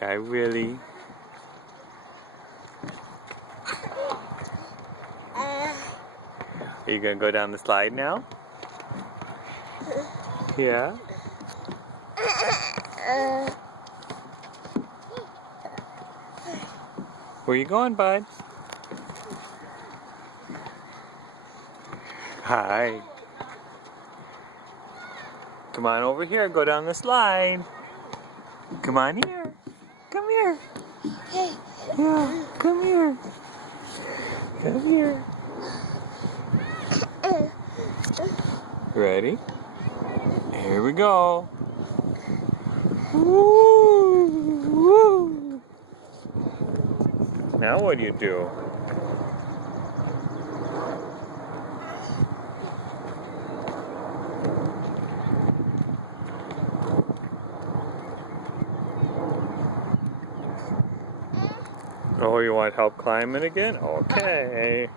Guy Willie. Are you gonna go down the slide now? Yeah? Where you going, bud? Hi. Come on over here, go down the slide. Come on here. Come here. Yeah, come here. Come here. Ready? Here we go. Woo! Woo! Now what do you do? Oh, you want help climbing again? Okay.